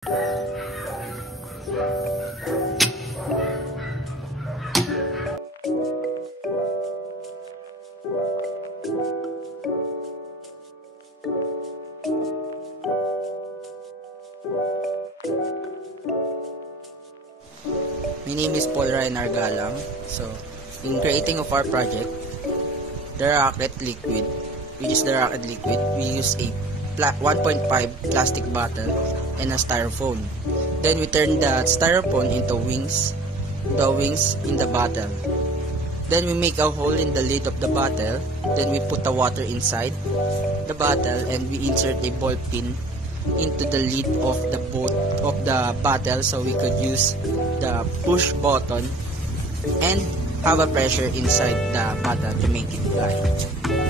My name is Paul Ryan Argalang. So, in creating of our project, the rocket liquid, we use a 1.5 plastic bottle and a styrofoam. Then we turn the styrofoam into wings, in the bottle. Then we make a hole in the lid of the bottle. Then we put the water inside the bottle and we insert a ball pin into the lid of the bottle, so we could use the push button and have a pressure inside the bottle to make it fly.